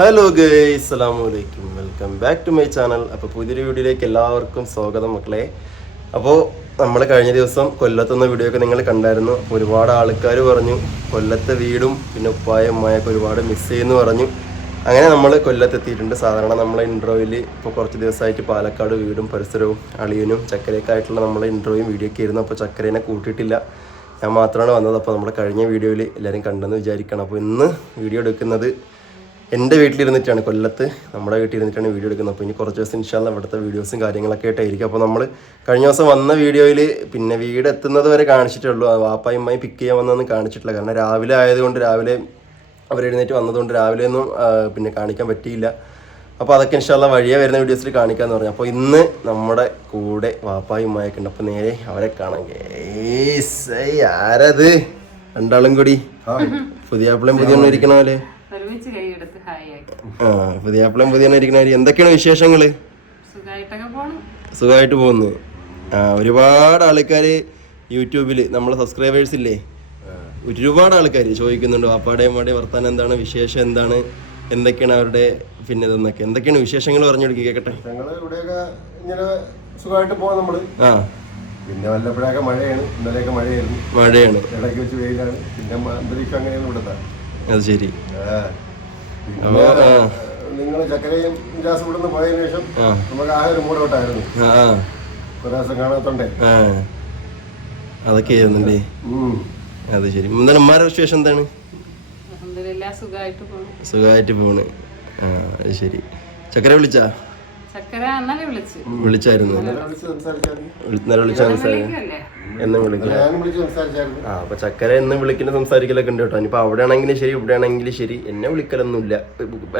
Hello guy അസ്സലാമു അലൈക്കും welcome back to my channel അപ്പോൾ പുതിയൊരു വീഡിയോയിലേക്ക് എല്ലാവർക്കും സ്വാഗതം മക്കളെ. അപ്പോൾ നമ്മൾ കഴിഞ്ഞ ദിവസം കൊല്ലത്തുന്ന വീഡിയോ ഒക്കെ നിങ്ങൾ കണ്ടായിരുന്നു. ഒരുപാട് ആൾക്കാർ പറഞ്ഞു കൊല്ലത്തെ വീടും പിന്നെ ഉപ്പായ ഉമ്മായൊക്കെ ഒരുപാട് മിസ് ചെയ്യുന്നു പറഞ്ഞു. അങ്ങനെ നമ്മൾ കൊല്ലത്തെത്തിയിട്ടുണ്ട് സാധാരണ നമ്മളെ ഇൻട്രോയിൽ ഇപ്പോൾ കുറച്ച് ദിവസമായിട്ട് പാലക്കാട് വീടും പരിസരവും അളിയനും ചക്കരയൊക്കെ നമ്മളെ ഇൻട്രോയും വീഡിയോ ഒക്കെ ആയിരുന്നു. അപ്പോൾ ചക്കരേനെ കൂട്ടിയിട്ടില്ല. ഞാൻ മാത്രമാണ് വന്നത്. അപ്പോൾ നമ്മുടെ കഴിഞ്ഞ വീഡിയോയിൽ എല്ലാവരും കണ്ടെന്ന് വിചാരിക്കണം. അപ്പോൾ ഇന്ന് വീഡിയോ എടുക്കുന്നത് എന്റെ വീട്ടിലിരുന്നിട്ടാണ് കൊല്ലത്ത് നമ്മുടെ വീട്ടിലിരുന്നിട്ടാണ് വീഡിയോ എടുക്കുന്നത്. അപ്പോൾ ഇനി കുറച്ച് ദിവസം ഇൻഷാല്ല ഇവിടുത്തെ വീഡിയോസും കാര്യങ്ങളൊക്കെ ആയിട്ടായിരിക്കും. അപ്പോൾ നമ്മൾ കഴിഞ്ഞ ദിവസം വന്ന വീഡിയോയിൽ പിന്നെ വീട് എത്തുന്നത് വരെ കാണിച്ചിട്ടുള്ളൂ. വാപ്പായുമായി പിക്ക് ചെയ്യാൻ വന്നതെന്ന് കാണിച്ചിട്ടില്ല. കാരണം രാവിലെ ആയതുകൊണ്ട് രാവിലെ അവരെഴുന്നേറ്റ് വന്നതുകൊണ്ട് രാവിലെ ഒന്നും പിന്നെ കാണിക്കാൻ പറ്റിയില്ല. അപ്പോൾ അതൊക്കെ ഇൻഷാല്ല വഴിയെ വരുന്ന വീഡിയോസിൽ കാണിക്കാമെന്ന് പറഞ്ഞു. അപ്പോൾ ഇന്ന് നമ്മുടെ കൂടെ വാപ്പായും ഉമ്മായൊക്കെ ഉണ്ട്. അപ്പോൾ നേരെ അവരെ കാണാം. ഗേയ്സ്. ഏയ് ആരത്? രണ്ടാളും കൂടി. പുതിയ ആപ്പിളും പുതിയ ഇരിക്കണ പോലെ ഒരുമിച്ച് കൈയെടുത്ത് ഹായ് ആക്കി. പുതിയ ആപ്പിളും പുതിയ ഇരിക്കണവര് എന്തൊക്കെയാണ് വിശേഷങ്ങൾ? സുഖമായിട്ടൊക്കെ പോണം. സുഖമായിട്ട് പോകുന്നു. ആ ഒരുപാട് ആൾക്കാര് യൂട്യൂബിൽ നമ്മളെ സബ്സ്ക്രൈബേഴ്സ് ഇല്ലേ? ഒരുപാട് ആൾക്കാർ ചോദിക്കുന്നുണ്ട് വാപ്പാടെയും അമ്മയുടെയും വർത്താനം എന്താണ് വിശേഷം എന്താണ് എന്തൊക്കെയാണ് അവരുടെ പിന്നെ ഇതെന്നൊക്കെ. എന്തൊക്കെയാണ് വിശേഷങ്ങൾ പറഞ്ഞു കൊടുക്കുക കേക്കട്ടെ? ഞങ്ങൾ ഇവിടെയൊക്കെ ഇങ്ങനെ സുഖമായിട്ട് പോവാം നമ്മൾ. ആ. പിന്നെ വല്ലപ്പോഴൊക്കെ മഴയാണ് ഇന്നലെയൊക്കെ മഴയായിരുന്നു. മഴയാണ്. ഇടയ്ക്ക് വെച്ച് വെയിലാണ്. പിന്നെ അന്തരീക്ഷം അങ്ങനെയാണ് ഇവിടുത്തെ. അത് ശരി. നിങ്ങൾ ചക്കരയും ജാസും ഇവിടുന്ന് പോയതിനു ശേഷം നമുക്ക് ആ ഒരു മൂടോട്ടായിരുന്നു. കുറെ ദിവസം കാണാത്തോണ്ടേ. അതൊക്കെ ആയിരുന്നുണ്ടേ ഉം. അത് ശരി. എന്താണ് ഉമ്മാരുടെ വിശേഷം എന്താണ്? സുഖമായിട്ട് പോണം. ആ അത് ശരി. ചക്കര വിളിച്ചാ? വിളിച്ചായിരുന്നു. ഇന്നലെ വിളിച്ച് സംസാരിച്ചായിരുന്നു. വിളിക്കും. എന്ന് സംസാരിച്ചായിരുന്നു. ആ അപ്പൊ ചക്കര എന്ന് വിളിക്കുന്ന സംസാരിക്കലൊക്കെ ഉണ്ട് കേട്ടോ. ഇനിയിപ്പോ അവിടെ ആണെങ്കിലും ശരി ഇവിടെ ആണെങ്കിലും ശരി. എന്നെ വിളിക്കലൊന്നുമില്ല.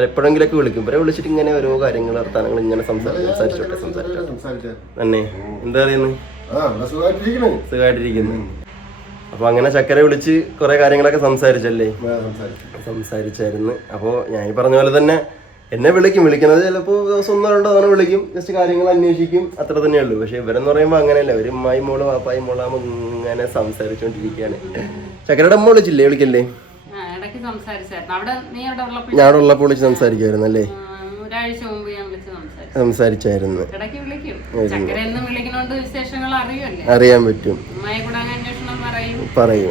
എപ്പോഴെങ്കിലൊക്കെ വിളിക്കും. ഇവരെ വിളിച്ചിട്ട് ഇങ്ങനെ ഓരോ കാര്യങ്ങൾ വർത്താനങ്ങൾ ഇങ്ങനെ സംസാരിച്ചു സംസാരിച്ചോട്ടെ സംസാരിച്ചോട്ടെ. തന്നെ. എന്താ പറയുന്നത് സുഖമായിട്ടിരിക്കുന്നു. അപ്പൊ അങ്ങനെ ചക്കര വിളിച്ച് കുറെ കാര്യങ്ങളൊക്കെ സംസാരിച്ചല്ലേ? സംസാരിച്ചു. സംസാരിച്ചായിരുന്നു. അപ്പോൾ ഞാൻ ഈ പറഞ്ഞ പോലെ തന്നെ എന്നെ വിളിക്കും. വിളിക്കുന്നത് ചിലപ്പോൾ ദിവസം ഒന്നോ രണ്ടോ തവണ വിളിക്കും. ജസ്റ്റ് കാര്യങ്ങൾ അന്വേഷിക്കും. അത്ര തന്നെ ഉള്ളൂ. പക്ഷെ ഇവരെന്ന് പറയുമ്പോൾ അങ്ങനെയല്ല. ഒരു മായി മോൾ വാപ്പായി മോളാകുമ്പോൾ ഇങ്ങനെ സംസാരിച്ചുകൊണ്ടിരിക്കുകയാണ് ചക്കരയുടെ അമ്മ വിളിച്ചില്ലേ? വിളിക്കല്ലേ? ഞാൻ അവിടെ ഉള്ളപ്പോൾ വിളിച്ച്? സംസാരിക്കുമായിരുന്നു അല്ലേ? ഒരാഴ്ച മുമ്പ് ഞാൻ വിളിച്ച് സംസാരിച്ചായിരുന്നു. വിശേഷങ്ങൾ അറിയാൻ പറ്റും. പറയും.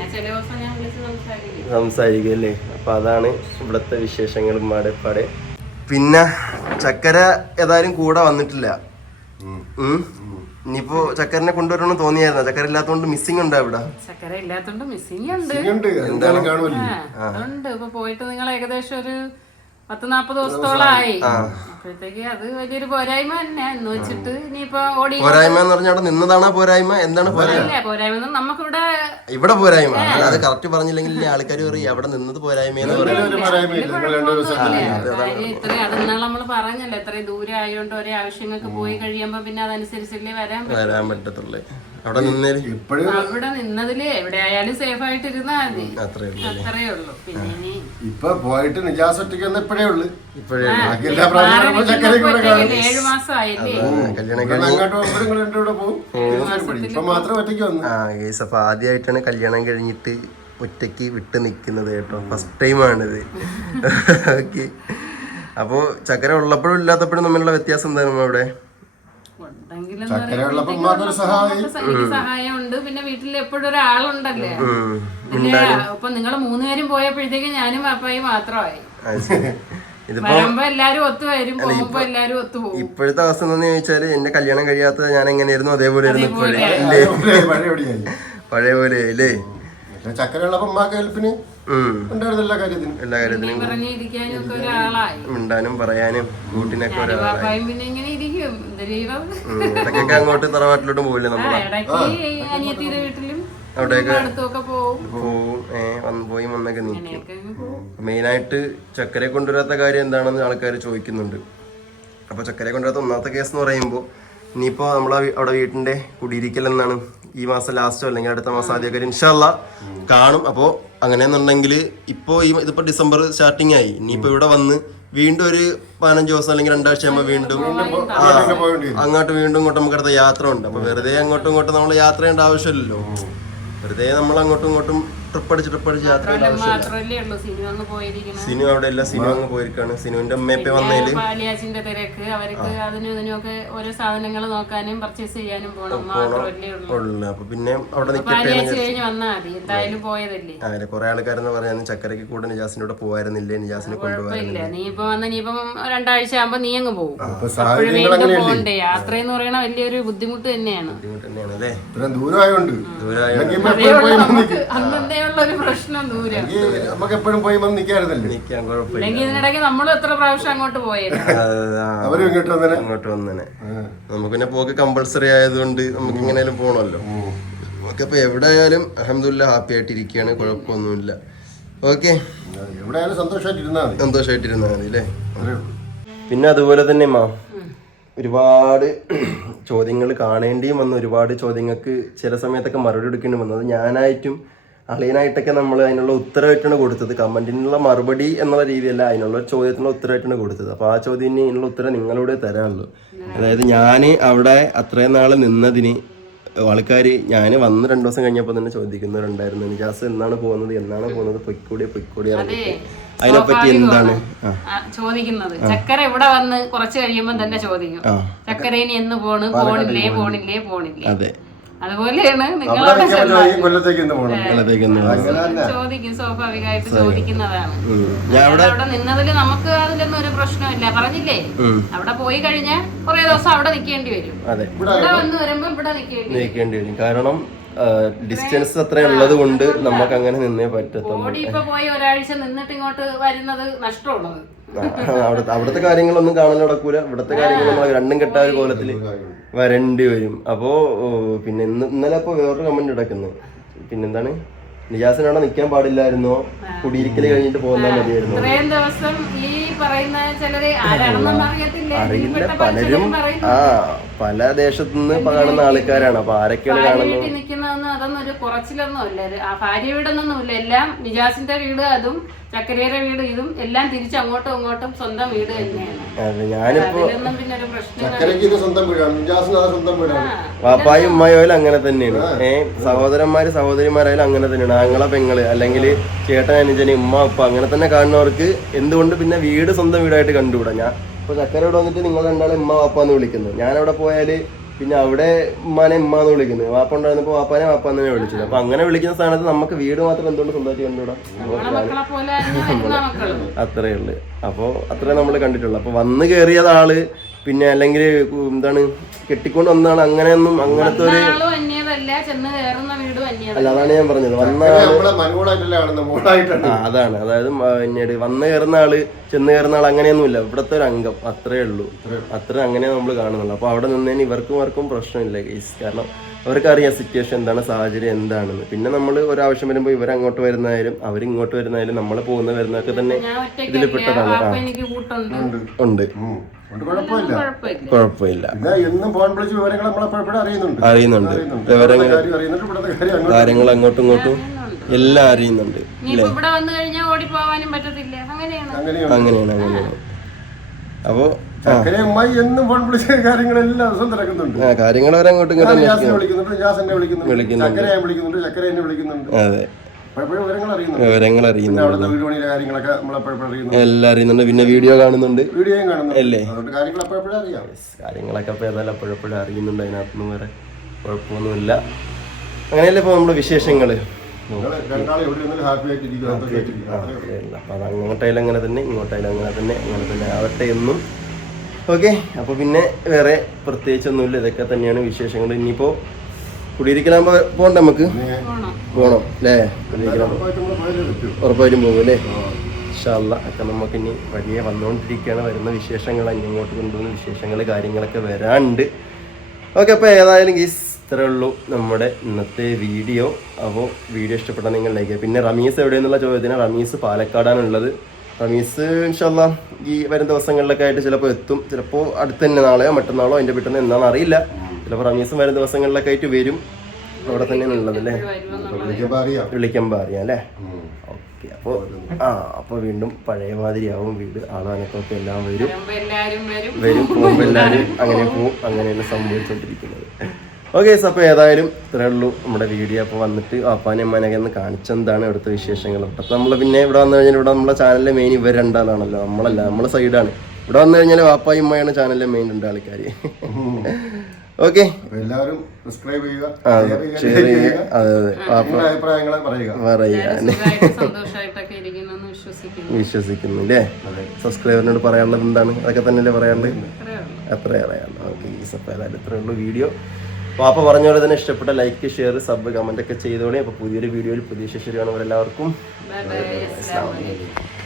സംസാരിക്കും. അല്ലേ? അപ്പൊ അതാണ് ഇവിടുത്തെ വിശേഷങ്ങളും മാടെപ്പാടെ പിന്നെ ചക്കര ഏതായാലും കൂടെ വന്നിട്ടില്ല. ഉം. ഇനിയിപ്പോ ചക്കരനെ കൊണ്ടുവരണം തോന്നിയായിരുന്നു? ചക്കര ഇല്ലാത്തോണ്ട് മിസ്സിംഗ് ഉണ്ടോ ഇവിടെ? ചക്കര ഇല്ലാത്തോണ്ട് മിസ്സിംഗ് ഉണ്ട്. ഉണ്ട്. എന്തായാലും കാണുമല്ലോ. ഉണ്ട് ഇപ്പൊ പോയിട്ട് നിങ്ങൾ ഏകദേശം ഒരു പത്ത് നാപ്പത് ദിവസത്തോളായി. അപ്പോഴത്തേക്ക് അത് വലിയൊരു പോരായ്മ തന്നെ. എന്ന് വെച്ചിട്ട് ഇനിയിപ്പോ ഓടി പോരായ്മ എന്ന് പറഞ്ഞാൽ അവിടെ നിന്നതാണോ പോരായ്മ? എന്താണ് പോരായ്മ? പോരായ്മ നമുക്കിവിടെ ഇവിടെ പോരായ്മ. അല്ലാതെ കറക്റ്റ് പറഞ്ഞില്ലെങ്കിൽ ആൾക്കാർ പറയും അവിടെ നിന്നത് പോരായ്മ എന്ന് പറയുന്നത് നമ്മൾ പറഞ്ഞല്ലോ ഇത്രയും ദൂരെ ആയതുകൊണ്ട് ഒരേ ആവശ്യങ്ങൾക്ക് പോയി കഴിയുമ്പോ പിന്നെ അതനുസരിച്ചല്ലേ വരാൻ പറ്റും. വരാൻ പറ്റത്തുള്ളൂ. അവിടെ ഇപ്പോഴും അവിടെ നിന്നതിൽ സേഫ് ആയിട്ട് ഇരുന്നാ മതി. അത്രേ ഉള്ളൂ അത്രേ ഉള്ളൂ. പിന്നെ ഇനി ഇപ്പൊ പോയിട്ട് നിജാസ് ഒറ്റയ്ക്ക് വന്ന ഇപ്പോഴേ ഉള്ളു. ഇപ്പോഴേ ബാക്കി എല്ലാ മാറി കൂടെ കാണും. ഏഴു കല്യാണം ഇവിടെ അങ്ങോട്ട് കൂടെ പോകും. ഇപ്പൊ മാത്രം ഒറ്റയ്ക്ക് വന്നു. ആ അപ്പൊ ആദ്യമായിട്ടാണ് കല്യാണം കഴിഞ്ഞിട്ട് ഒറ്റയ്ക്ക് വിട്ട് നിൽക്കുന്നത് കേട്ടോ. ഫസ്റ്റ് ടൈമാണിത് ഓക്കെ അപ്പോൾ ചക്കര ഉള്ളപ്പോഴും ഇല്ലാത്തപ്പോഴും തമ്മിലുള്ള വ്യത്യാസം എന്താണ് അവിടെ? ഉണ്ടെങ്കിലും ചക്കര സഹായം. ഉണ്ട് പിന്നെ വീട്ടിൽ എപ്പോഴും ഒരാളുണ്ടല്ലേ? അപ്പൊ ഇപ്പൊ നിങ്ങൾ മൂന്നുപേരും പോയപ്പോഴത്തേക്ക് ഞാനും അപ്പയും മാത്രമായി. ഇപ്പോഴത്തെ അവസ്ഥ എന്താന്ന് ചോദിച്ചാൽ എന്റെ കല്യാണം കഴിയാത്തത് ഞാൻ എങ്ങനെയായിരുന്നു? അതേപോലെ ആയിരുന്നു പഴയ പോലെ അല്ലേ? ചക്കരയുള്ള ചക്കര ഉള്ളപ്പോ ഉമ്മാക്ക് ഹെൽപ്പിന് എല്ലാ കാര്യത്തിനും. എല്ലാ മിണ്ടാനും പറയാനും കൂട്ടിനൊക്കെ ഒരാളായി. പാപ്പായും പിന്നെ ഇങ്ങനെ ഇരിക്കും എന്ത്. ഇടയ്ക്കൊക്കെ അങ്ങോട്ട് തറവാട്ടിലോട്ടും പോയില്ലേ ആ, നമ്മൾ? ഇടയ്ക്ക് അനിയത്തിയുടെ വീട്ടിലും അവിടെയൊക്കെ അടുത്തൊക്കെ പോവും. പോവും ഏ വന്ന് പോയി വന്നൊക്കെ നിൽക്കും അങ്ങനെയൊക്കെ അങ്ങ് പോവും. മെയിനായിട്ട് ചക്കരെ കൊണ്ടുവരാത്ത കാര്യം എന്താണെന്ന് ആൾക്കാർ ചോദിക്കുന്നുണ്ട്. അപ്പോൾ ചക്കരെ കൊണ്ടുവരാത്ത ഒന്നാമത്തെ കേസ് എന്ന് പറയുമ്പോൾ ഇനിയിപ്പോൾ നമ്മൾ അവിടെ വീട്ടിന്റെ കുടിയിരിക്കൽ എന്നാണ് ഈ മാസം ലാസ്റ്റോ അല്ലെങ്കിൽ അടുത്ത മാസം ആദ്യമൊക്കെ ഇൻഷാല്ല കാണും. അപ്പോൾ അങ്ങനെയെന്നുണ്ടെങ്കിൽ ഇപ്പോ ഈ ഇതിപ്പോൾ ഡിസംബർ സ്റ്റാർട്ടിങ് ആയി. ഇനിയിപ്പോൾ ഇവിടെ വന്ന് വീണ്ടും ഒരു പതിനഞ്ച് ദിവസം അല്ലെങ്കിൽ രണ്ടാഴ്ച ആകുമ്പോൾ വീണ്ടും ആ, അങ്ങോട്ട് വീണ്ടും ഇങ്ങോട്ട് നമുക്ക് അടുത്ത യാത്ര ഉണ്ട്. അപ്പൊ വെറുതെ അങ്ങോട്ടും ഇങ്ങോട്ടും നമ്മൾ യാത്ര ചെയ്യേണ്ട ആവശ്യമില്ലല്ലോ. വെറുതെ നമ്മൾ അങ്ങോട്ടും ഇങ്ങോട്ടും ട്രിപ്പ് അടിച്ച് ട്രിപ്പ് അടിച്ച് യാത്ര ചെയ്യേണ്ട ആവശ്യമില്ല. മാത്രല്ലേ ഉള്ളൂ. സിനിമ പോയിരിക്കണം. സിനു അവിടെ അല്ല സിനു അങ്ങ് പോയിരിക്കാണ്. സിനുവിന്റെ അമ്മയപ്പ വന്നേൽ പാലിയാച്ചിന്റെ തിരക്ക്. അവർക്ക് അതിനും ഇതിനൊക്കെ ഓരോ സാധനങ്ങൾ നോക്കാനും പർച്ചേസ് ചെയ്യാനും പോണം. മാത്രമല്ലേ ഉള്ളൂ. ഉള്ളു. അപ്പൊ പിന്നെ അവിടെ നിക്കട്ടെ പാലിയാച്ച് കഴിഞ്ഞ് വന്നാൽ മതി. എന്തായാലും പോയതല്ലേ. അങ്ങനെ കുറെ ആൾക്കാരെന്ന് പറയാൻ ചക്കരക്ക് കൂടെ നിജാസിന്റെ കൂടെ പോവായിരുന്നില്ലേ? നിജാസിനെ കൊണ്ടുപോകാൻ ഇല്ല നീ ഇപ്പൊ വന്ന നീ ഇപ്പം രണ്ടാഴ്ച ആകുമ്പോ നീ അങ്ങ് പോകും. അപ്പൊ അപ്പോഴും വീണ്ടും പോകണ്ടേ യാത്ര എന്ന് പറയണ വലിയൊരു ബുദ്ധിമുട്ട് തന്നെയാണ്. ബുദ്ധിമുട്ട് തന്നെയാണ് അല്ലേ? ഇത്രയും ദൂരമായോണ്ട്. അന്നത്തെ ഉള്ള ഒരു പ്രശ്നം ദൂരം. ഈ നമുക്ക് എപ്പോഴും പോയി വന്ന് കുഴപ്പമില്ല. ഇതിനിടയ്ക്ക് നമ്മളും എത്ര പ്രാവശ്യം അങ്ങോട്ട് പോയത് ആ, അവരും ഇങ്ങോട്ട് വന്നേ അങ്ങോട്ട് വന്നനെ. നമുക്ക് പിന്നെ പോക്ക് കമ്പൾസറി ആയതുകൊണ്ട് നമുക്ക് ഇങ്ങനെയും പോണല്ലോ. നമുക്കപ്പോ എവിടെയായാലും അഹമ്മദില്ല ഹാപ്പി ആയിട്ടിരിക്കുകയാണ് കുഴപ്പമൊന്നുമില്ല. ഓക്കെ എവിടെയായാലും സന്തോഷമായിട്ടിരുന്നാ മതി അല്ലേ? അത്രേ ഉള്ളൂ. പിന്നെ അതുപോലെ തന്നെ മാ ഒരുപാട് ചോദ്യങ്ങൾ കാണേണ്ടിയും വന്നു. ഒരുപാട് ചോദ്യങ്ങൾക്ക് ചില സമയത്തൊക്കെ മറുപടി എടുക്കേണ്ടി വന്നു. അത് ഞാനായിട്ടും അളിയനായിട്ടൊക്കെ നമ്മൾ അതിനുള്ള ഉത്തരവായിട്ടാണ് കൊടുത്തത്. കമന്റിനുള്ള മറുപടി എന്നുള്ള രീതിയല്ല അതിനുള്ള ചോദ്യത്തിനുള്ള ഉത്തരവായിട്ടാണ് കൊടുത്തത്. അപ്പോൾ ആ ചോദ്യം ചോദ്യത്തിനുള്ള ഉത്തരം നിങ്ങളോട് തരാനുള്ളൂ. അതായത് ഞാൻ അവിടെ അത്രയും നാൾ നിന്നതിന് ആൾക്കാർ ഞാൻ വന്ന് രണ്ടു ദിവസം കഴിഞ്ഞപ്പോൾ തന്നെ ചോദിക്കുന്നവരുണ്ടായിരുന്നു നിജാസ് എന്നാണ് പോകുന്നത് എന്നാണ് പോകുന്നത് പൊയ്ക്കൂടിയ പൊയ്ക്കൂടിയ അതെ. അതിനെപ്പറ്റി എന്താണ്? ചോദിക്കുന്നത്. ചക്കര ഇവിടെ വന്ന് കുറച്ച് കഴിയുമ്പോൾ തന്നെ ചോദിക്കും. ചക്കര ഇനി എന്ന് പോണ്? പോണില്ലേ പോണില്ലേ? പോണില്ലേ അതുപോലെയാണ് ചോദിക്കും സ്വാഭാവികമായിട്ട് ചോദിക്കുന്നതാണ്. അവിടെ നിന്നതിൽ നമുക്ക് അതിലൊന്നും ഒരു പ്രശ്നമില്ല. പറഞ്ഞില്ലേ? അവിടെ പോയി കഴിഞ്ഞാൽ കുറെ ദിവസം അവിടെ നിൽക്കേണ്ടി വരും. അതെ. ഇവിടെ വന്ന് വരുമ്പോ ഇവിടെ നിൽക്കേണ്ടി വരും. കാരണം ഡിസ്റ്റൻസ് അത്ര ഉള്ളത് കൊണ്ട് നമുക്ക് അങ്ങനെ നിന്നേ പറ്റത്തോ പോയി ഒരാഴ്ച നിന്നിട്ട് ഇങ്ങോട്ട് വരുന്നത് നഷ്ടമുള്ളത്. അവിടുത്തെ അവിടുത്തെ കാര്യങ്ങളൊന്നും കാണാൻ നടക്കൂല. ഇവിടുത്തെ കാര്യങ്ങൾ നമ്മൾ രണ്ടും കെട്ടാ ഒരു കോലത്തിൽ. വരേണ്ടി വരും. അപ്പോ പിന്നെ ഇന്ന് ഇന്നലെ അപ്പൊ വേറൊരു കമന്റ് ഇടക്കുന്നു. പിന്നെന്താണ്? നിജാസിനവിടെ നിൽക്കാൻ പാടില്ലായിരുന്നോ? കുടിയിരിക്കൽ കഴിഞ്ഞിട്ട് പോകുന്ന മതിയായിരുന്നു. അറിയില്ല. പലരും ആ പല ദേശത്തു നിന്ന് കാണുന്ന ആൾക്കാരാണ്. അപ്പൊ ആരൊക്കെയാണ് കാണുന്നത് നിൽക്കുന്നതൊന്നും അതൊന്നും ഒരു കുറച്ചിലൊന്നും അല്ല ആ ഭാര്യ വീടൊന്നൊന്നുമില്ല എല്ലാം നിജാസിന്റെ വീട് അതും ചക്കരയുടെ വീട് ഇതും എല്ലാം തിരിച്ച് അങ്ങോട്ടും ഇങ്ങോട്ടും സ്വന്തം വീട് തന്നെയാണ്. ഞാനിപ്പോ പിന്നെ ഒരു പ്രശ്നം ചക്കരയ്ക്ക് ഇത് സ്വന്തം വീടാണ്. നിജാസിന് സ്വന്തം വീടാണ്. വാപ്പായും ഉമ്മയോലും അങ്ങനെ തന്നെയാണ്. ഏ സഹോദരന്മാര് സഹോദരിമാരായാലും അങ്ങനെ തന്നെയാണ്. ആങ്ങളെ പെങ്ങൾ അല്ലെങ്കിൽ ചേട്ടൻ അനുജന് ഉമ്മ ഉപ്പ അങ്ങനെ തന്നെ കാണുന്നവർക്ക് എന്തുകൊണ്ട് പിന്നെ വീട് സ്വന്തം വീടായിട്ട് കണ്ടുകൂടാ? ഞാൻ ഇപ്പൊ ചക്കര ഇവിടെ വന്നിട്ട് നിങ്ങൾ രണ്ടാളെ ഉമ്മ വാപ്പാന്ന് വിളിക്കുന്നത് വിളിക്കുന്നു. ഞാൻ അവിടെ പോയാൽ പിന്നെ അവിടെ ഉമ്മാനെ ഉമ്മാന്ന് വിളിക്കുന്നത് വാപ്പ ഉണ്ടായിരുന്നപ്പോ വാപ്പാനെ വാപ്പാന്ന് തന്നെ വിളിച്ചത്. അപ്പൊ അങ്ങനെ വിളിക്കുന്ന സ്ഥാനത്ത് നമുക്ക് വീട് മാത്രം എന്തുകൊണ്ട് സ്വന്തമായിട്ട് കണ്ടുകൂടാ അത്രേ ഉള്ളു. അപ്പോൾ അത്രേ നമ്മൾ കണ്ടിട്ടുള്ളൂ. അപ്പോൾ വന്ന് കയറിയതാൾ പിന്നെ അല്ലെങ്കിൽ എന്താണ് കെട്ടിക്കൊണ്ട് വന്നതാണ് അങ്ങനെയൊന്നും അങ്ങനത്തെ ഒരു ചെന്ന് കയറുന്ന വീടും അതാണ് ഞാൻ പറഞ്ഞത്. വന്ന ചക്കര നമ്മളെ മനുവോളായിട്ടല്ലേ കാണുന്നത് മോളായിട്ടാണ് ആ അതാണ്. അതായത് മ- പിന്നീട് വന്ന് കയറുന്ന ആൾ ചെന്ന് കയറുന്ന ആൾ അങ്ങനെയൊന്നുമില്ല. ഇവിടത്തെ ഒരു അംഗം അത്രേ ഉള്ളൂ. അത്ര അങ്ങനെ നമ്മൾ കാണുന്നുള്ളൂ. അപ്പൊ അവിടെ നിന്നതിന് ഇവർക്കും ഇവർക്കും പ്രശ്നമില്ല കേസ് കാരണം അവർക്കറിയാം സിറ്റുവേഷൻ എന്താണ് സാഹചര്യം എന്താണെന്ന്. പിന്നെ നമ്മൾ ഒരാവശ്യം വരുമ്പോൾ ഇവർ അങ്ങോട്ട് വരുന്നതായാലും അവർ ഇങ്ങോട്ട് വരുന്നതായാലും നമ്മൾ പോകുന്ന വരുന്നതൊക്കെ തന്നെ ഇതിൽപ്പെട്ടതാണ് ഇതിൽ പെട്ടതാണ്. ഉണ്ട് കുഴപ്പമില്ല. വിവരങ്ങൾ അറിയുന്നുണ്ട്. അങ്ങോട്ട് കാര്യങ്ങൾ അങ്ങോട്ടും ഇങ്ങോട്ടും എല്ലാം അറിയുന്നുണ്ട്. അങ്ങനെയാണ്. അങ്ങനെയാണ് അങ്ങനെയാണ്. അപ്പോ എന്നും ഫോൺ വിളിച്ച കാര്യങ്ങളെല്ലാം ദിവസം തിരക്കുന്നുണ്ട് ആ കാര്യങ്ങൾ അവരങ്ങോട്ടും ഇങ്ങോട്ടും വിളിക്കുന്നുണ്ട് എന്നെ വിളിക്കുന്നുണ്ട് ചക്കര എന്നെ വിവരങ്ങൾ അറിയുന്നുണ്ട്. എല്ലാം അറിയുന്നുണ്ട്. പിന്നെ വീഡിയോ കാണുന്നുണ്ട്. വീഡിയോയും കാണുന്നുണ്ട്. അല്ലേ? കാര്യങ്ങളൊക്കെ അപ്പോൾ ഏതായാലും അപ്പോഴപ്പോഴും അറിയുന്നുണ്ട്. അതിനകത്തൊന്നും വേറെ കുഴപ്പമൊന്നുമില്ല. അങ്ങനെയല്ലേ ഇപ്പോൾ നമ്മുടെ വിശേഷങ്ങൾ നിങ്ങൾ രണ്ടാളും എവിടെ ഹാപ്പി ആയിട്ടിരിക്കുക സന്തോഷമായിട്ടിരിക്കുക അത്രേ ഉള്ളൂ. അപ്പോൾ അത് അങ്ങോട്ടായാലും അങ്ങനെ തന്നെ ഇങ്ങോട്ടായാലും അങ്ങനെ തന്നെ അങ്ങനെ തന്നെ ആവട്ടെ എന്നും ഓക്കെ അപ്പോൾ പിന്നെ വേറെ പ്രത്യേകിച്ചൊന്നുമില്ല. ഇതൊക്കെ തന്നെയാണ് വിശേഷങ്ങൾ. ഇനിയിപ്പോൾ കുടിയിരിക്കലാകുമ്പോൾ പോകണ്ട നമുക്ക്? പോകണം അല്ലേ ഉറപ്പായിട്ടും പോകും അല്ലേ ഇഷ്ടമല്ല ഒക്കെ നമുക്ക് ഇനി വലിയ വന്നുകൊണ്ടിരിക്കുകയാണ് വരുന്ന വിശേഷങ്ങൾ അങ്ങോട്ട് കൊണ്ടുവന്ന വിശേഷങ്ങൾ കാര്യങ്ങളൊക്കെ വരാണ്ട് ഓക്കെ അപ്പോൾ ഏതായാലും ഗീസ് ഇത്രേ ഉള്ളൂ നമ്മുടെ ഇന്നത്തെ വീഡിയോ. അപ്പോൾ വീഡിയോ ഇഷ്ടപ്പെട്ടാൽ നിങ്ങൾ ലൈക്ക് പിന്നെ റമീസ് എവിടെയെന്നുള്ള ചോദ്യത്തിന് റമീസ് പാലക്കാടാണുള്ളത് റമീസ് ഇൻഷാല്ല ഈ വരും ദിവസങ്ങളിലൊക്കെ ആയിട്ട് ചിലപ്പോൾ എത്തും. ചിലപ്പോൾ അടുത്ത് തന്നെ നാളെയോ മറ്റന്നാളോ അതിന്റെ വീട്ടിൽ നിന്ന് എന്താണെന്ന് അറിയില്ല. ചിലപ്പോൾ റമീസും വരും ദിവസങ്ങളിലൊക്കെ ആയിട്ട് വരും. അവിടെ തന്നെയാണ് ഉള്ളത് അല്ലേ വിളിക്കുമ്പോൾ അറിയാം അല്ലേ. ഓക്കെ അപ്പോൾ ആ അപ്പോൾ വീണ്ടും പഴയ മാതിരിയാവും. വീട് ആളാനൊക്കെ എല്ലാം വരും. വരും. പോകുമ്പോൾ എല്ലാവരും അങ്ങനെ പോവും അങ്ങനെയാണ് സംഭവിച്ചുകൊണ്ടിരിക്കുന്നത് ഓക്കെ അപ്പോൾ ഏതായാലും ഇത്രേ ഉള്ളൂ നമ്മുടെ വീഡിയോ അപ്പോൾ വന്നിട്ട് അപ്പാനെ അമ്മാനൊക്കെ ഒന്ന് കാണിച്ചെന്താണ് ഇവിടുത്തെ വിശേഷങ്ങൾ അപ്പോൾ നമ്മൾ പിന്നെ ഇവിടെ വന്നു കഴിഞ്ഞാൽ ഇവിടെ നമ്മളെ ചാനലിലെ മെയിൻ ഇവർ രണ്ടാളാണല്ലോ. നമ്മളല്ല നമ്മളെ സൈഡാണ് ഇവിടെ വന്നു കഴിഞ്ഞാൽ വാപ്പായും ഉമ്മയാണ് ചാനലിലെ മെയിൻ രണ്ട് ആൾക്കാർ ഓക്കെ എല്ലാവരും സബ്സ്ക്രൈബ് ചെയ്യുക ഷെയർ ചെയ്യുക അതെ അതെ. നിങ്ങളുടെ അഭിപ്രായങ്ങൾ പറയുക. വിശ്വസിക്കുന്നു. വിശ്വസിക്കുന്നു അല്ലേ? സബ്സ്ക്രൈബറിനോട് പറയാനുള്ളത് എന്താണ്? അതൊക്കെ തന്നെയല്ലേ പറയാനുള്ളത്? അത്രേ ഉള്ളൂ. അത്ര പറയാനുള്ളൂ. ഓക്കെ ഈ സപ്പ ഏതായാലും ഇത്രേ ഉള്ളൂ വീഡിയോ പാപ്പ പറഞ്ഞ പോലെ തന്നെ ഇഷ്ടപ്പെട്ട ലൈക്ക് ഷെയർ സബ് കമന്റ് ഒക്കെ ചെയ്തോളി. അപ്പോൾ പുതിയൊരു വീഡിയോയിൽ പുതിയ ശേഷം എല്ലാവർക്കും അലൈക്കും